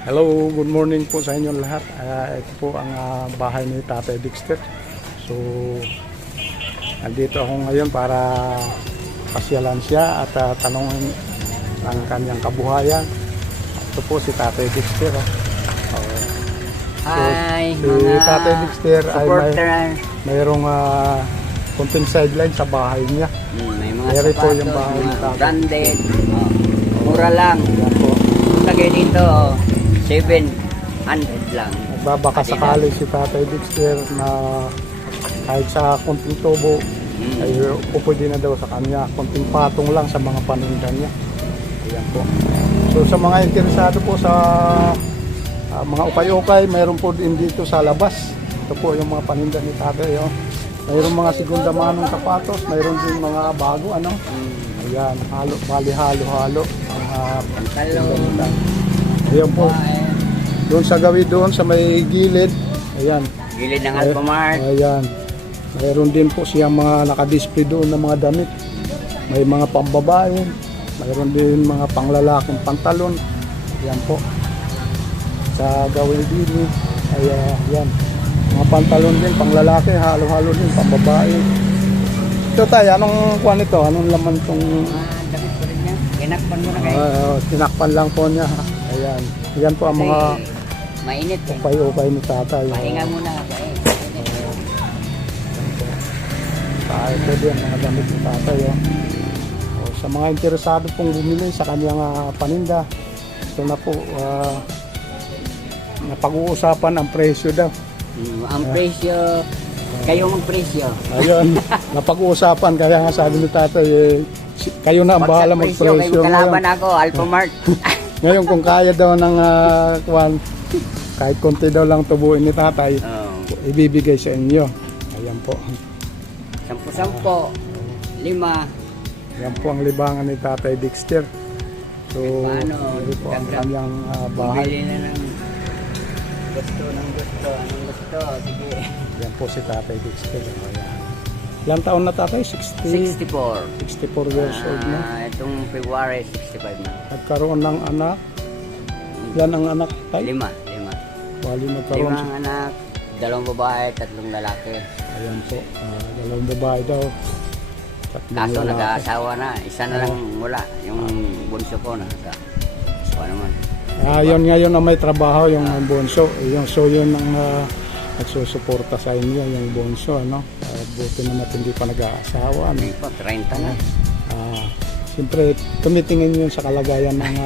Hello, good morning po sa inyong lahat. Ito po ang bahay ni Tatay Dexter. So, andito ako ngayon para pasyalan siya at tanongin ang kanyang kabuhayan. Ito po si Tatay Dexter. Hi, si mga Tatay Dexter ay mayroong konting sideline sa bahay niya. May mga Pero po sapatos, yung bahay ni Tatay. branded. Mura lang. Lagay dito, 700 lang. Nagbabaka sakali si Tatay Dexter na kahit sa konting tubo ay pupwede na daw sa kanya. Konting patong lang sa mga paninda niya. Ayan po. So sa mga interesado po sa mga ukay-ukay, mayroon po din dito sa labas. Ito po yung mga paninda ni Tatay. Oh. Mayroon mga segunda manong sapatos, mayroon din mga bago. Ayan, halo-halo. Pantalon. Ayan po. Doon sa gawin doon sa may gilid. Ayan. Gilid ng Alphamart. Ayan. Mayroon din po siyang mga nakadisplay doon ng mga damit. May mga pambabae. Mayroon din mga panglalaking pantalon. Ayan po. Sa gawin din. Ayan. Mga pantalon din, panglalaki, halo-halo din, pambabae. Ito tayo, anong kuwan ito? Anong laman itong... Damit ko rin yan. Kinakpan mo na kayo. tinakpan lang po niya. Ayan. Ayan po ang mga Mainit eh. upay-upay ni Tatay. Pahinga muna ako eh. Ito din ang mga damit ni Tatay. Sa mga interesado pong bumili sa kanyang paninda, ito na po, napag-uusapan ang presyo daw. Ang presyo, kayo ang presyo. Ayun, napag-uusapan, kaya nga sabi ni Tatay, kayo na ang bahala mag-presyo. Kayo kalaban ako, Alphamart. Ngayon kung kaya daw ng kahit konti daw lang tubuin ni Tatay, ibibigay sa inyo. Ayan po. 10-10, 5. Yan po ang libangan ni Tatay Dexter. So, ito po ang kanyang bahay. Bili na ng gusto. Anong gusto? Sige. Yan po si Tatay Dexter. Ilang taon na Tatay? 64. 64 years old na. Itong February, 65 na. Nagkaroon ng anak. Yan ang anak tayo? 5. Bali nagkaroon. 5 anak, 2 babae, 3 lalaki. Ayan po. 2 babae daw. 3 Kaso lalaki. nag-aasawa na. Isa na lang wala. Yung bunso ko na. Naman. Yun ngayon na may trabaho yung bunso. So yun ang nagsusuporta sa inyo, yung bunso. Ano? Buti naman hindi pa nag-aasawa. Hindi pa, 30 na. Siyempre, tumitingin yun sa kalagayan ng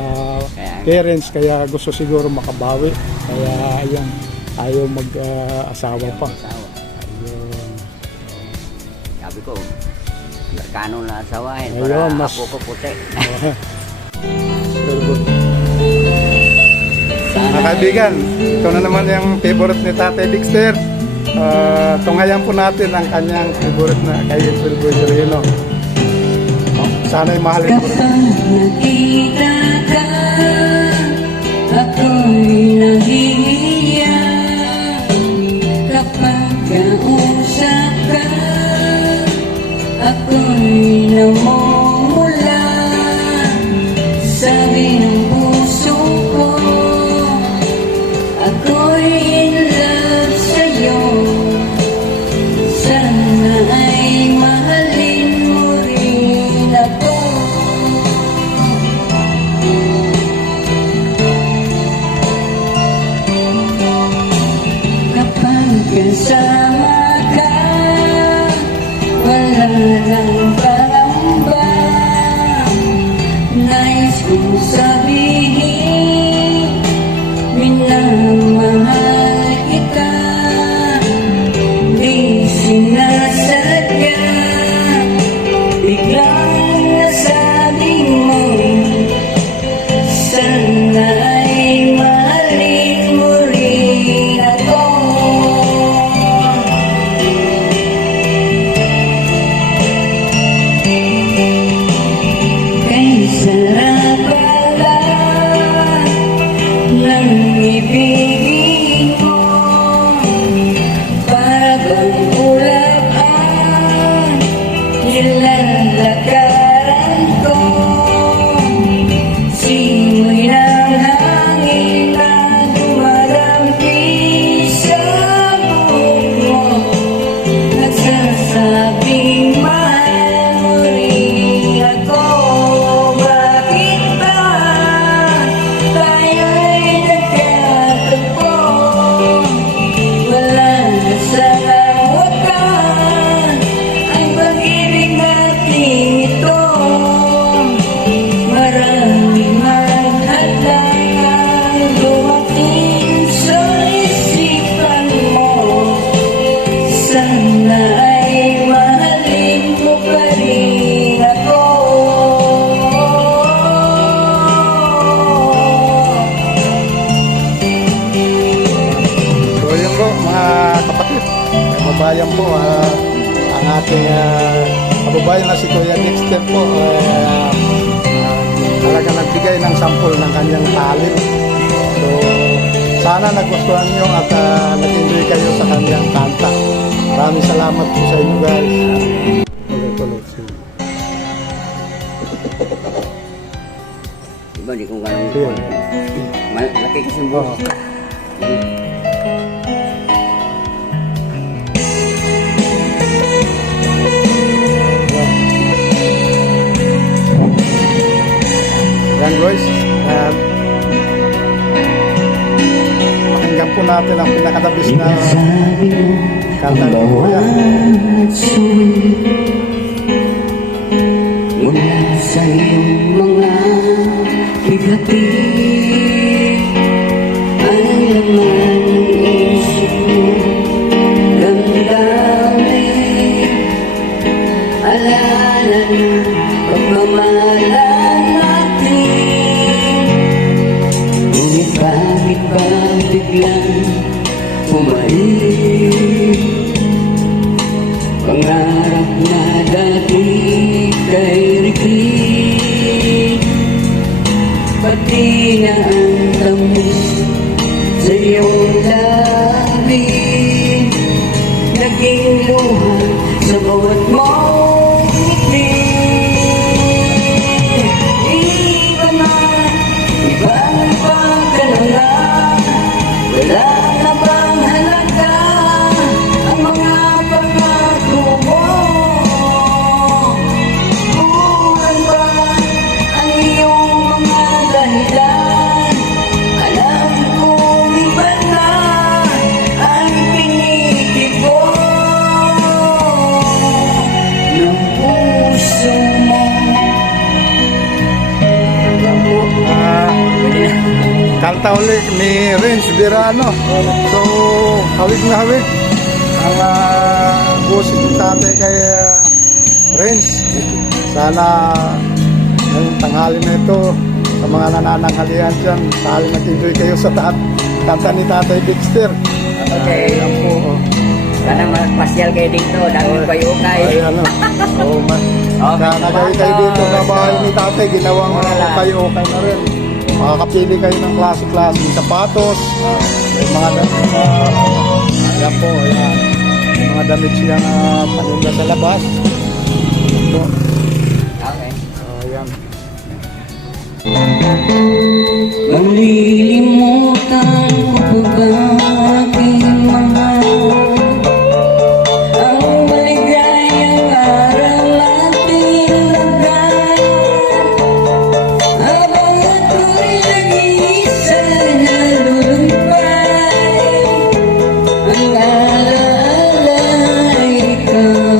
parents. Kaya gusto siguro makabawi. Kaya ayun, ayaw mag-asawa pa. Ayun. Sabi ko, Amerikano na asawahin. Ayun, Para ako ko puti. Mga kaibigan, ito na naman yung favorite ni Tatay Dexter. Tunghayan po natin ang kanyang favorite na kay Silvio Gerino. Sana'y mahalin po rin. Nakita ka, ako'y nahihiya. Kapag kausap ka, ako'y namumula. Sabi ng puso ko, ako'y in love sa'yo. Sana ay mahalin mo rin ako. kababayan po, ang ating kababayan na si Kuya Dexter po, talaga nagbigay ng sample ng kanyang talent. So, sana nagustuhan nyo at nag-enjoy kayo sa kanyang kanta. Maraming salamat po sa inyo guys. Tuloy-tuloy. Diba, di ko ganun Sige. po. Malaki kasi yung buhok. Yan guys, pakinggan po natin ang pinakadabis na kanta ni Kuya. Mula sa iyong mga bigati ang laman ng isip mo, damdamin, alala na pagmamahalan natin. Ngunit bakit ba biglang bumalik pangarap na dati kay Ricky, pati na ang tamis sa iyong labi, naging luha sa bawat mong ngiti. Iba na ka na nga, wala na bang halaga ang mga pangako mo? Buwan ba ang iyong mga dahilan? Alam kong iba na ang pinipiko ng puso mo. Yan po, kanta ulit ni Renz Verano. So, hawig na hawig ang boses ng tatay kay Renz. Sana ngayong tanghali na ito sa mga nanananghalian dyan, sana nag-enjoy kayo sa kanta ni Tatay Dexter. Okay. Yan po. Sana magpasyal kayo dito, dami kayo kay. Ayan o. Oo, sana kayo dito sa bahay ni Tatay, ginawang kayo na rin. Makakapili kayo ng klase-klase sapatos, may mga ayan po, ayan. May mga damit siyang paninda sa labas. Ito. Okay. Ayan. Malilimutan ko ba aking mahal ang maligayang araw nating lagay, habang ako'y nag-iisa nalulumpay, ang alaala ay ikaw,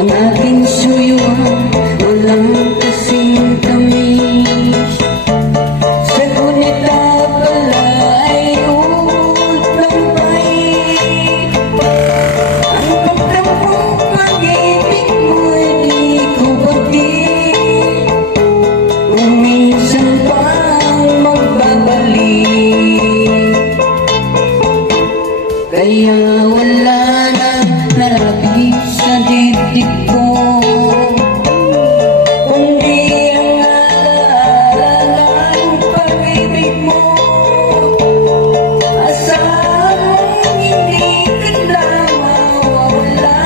ang aking suyuan walang kasing tamis, sa gunita pala ay utang pait. Ang pagtampong pag-ibig mo'y di ko batid, kung minsan pang magbabalik. Kaya wala nang nalapit sa dibdib ko, kundi ang alaala ng pag-ibig mo. Asahan mong hindi ka na mawawala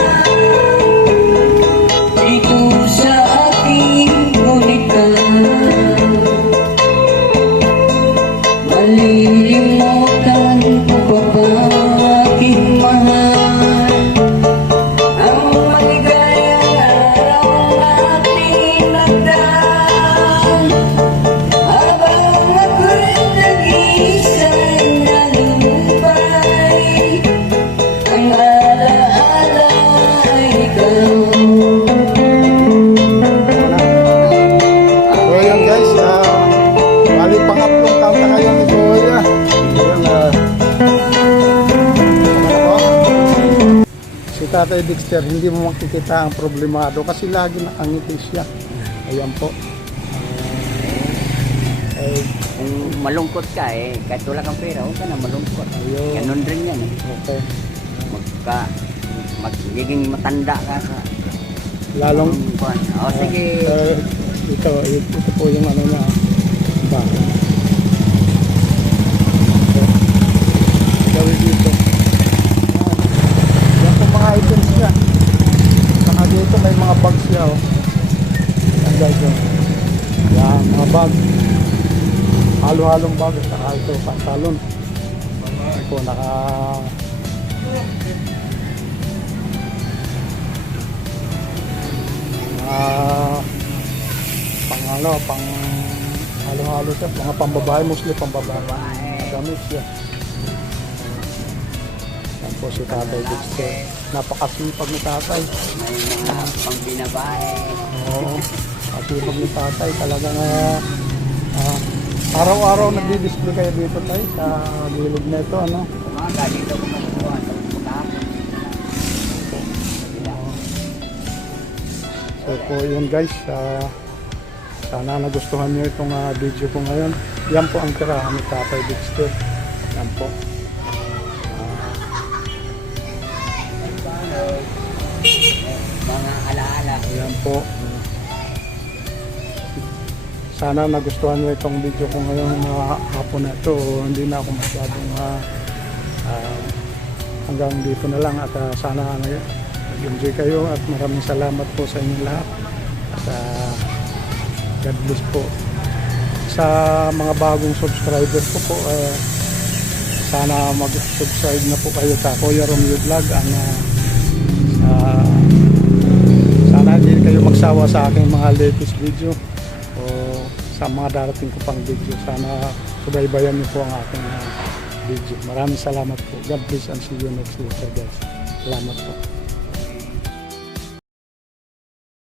dito sa aking gunita. Malilimutan ko pa ba aking mahal ang maligayang araw nating nagdaan, habang ako'y nag-iisa'y nalulumpay, ang alaala ay ikaw. So ayan guys, bali pangatlong kanta ngayon ni Kuya. Ayan, si Tatay Dexter, hindi mo makikita ang problemado kasi lagi nakangiti siya. Ayan po. Kung malungkot ka eh, kahit wala kang pera, huwag ka na malungkot. Ayun. Ganun rin yan eh. Okay. Magiging matanda ka sa Lalong, kuwan. O sige. ito po yung ano na bahay. Gawin dito. Yan po mga items niya. Saka dito may mga bags siya. Oh. Yan guys. Oh. Yan, mga bag. Halo-halong bag. Saka ito, pantalon. Ito po, pang halo-halo siya, mga pambabae, mostly pambabae, mga gamit siya. Yan po si Tatay Dexter, napakasipag ni Tatay. May mga pang binabae. Oo, kasipag ni Tatay, talagang araw-araw nagdi-display kayo dito tayo sa gilid na ito, ano. Umaga, dito ko magkukuha sa pagkakapon. So po yun guys, sana nagustuhan nyo itong video ko ngayon. Yan po ang tirahan ni Tatay Dexter. Yan po. Mga alaala. Yan po. Sana nagustuhan nyo itong video ko ngayon hapon na ito. Hindi na ako masyadong hanggang dito na lang at sana nag-enjoy kayo at maraming salamat po sa inyo lahat. At God bless po. Sa mga bagong subscribers ko po, sana mag-subscribe na po kayo sa Kuya Romeo Vlog. Sana hindi kayo magsawa sa aking mga latest video o sa mga darating ko pang video. Sana subaybayan niyo po ang aking video. Maraming salamat po. God bless and see you next later guys. Salamat po.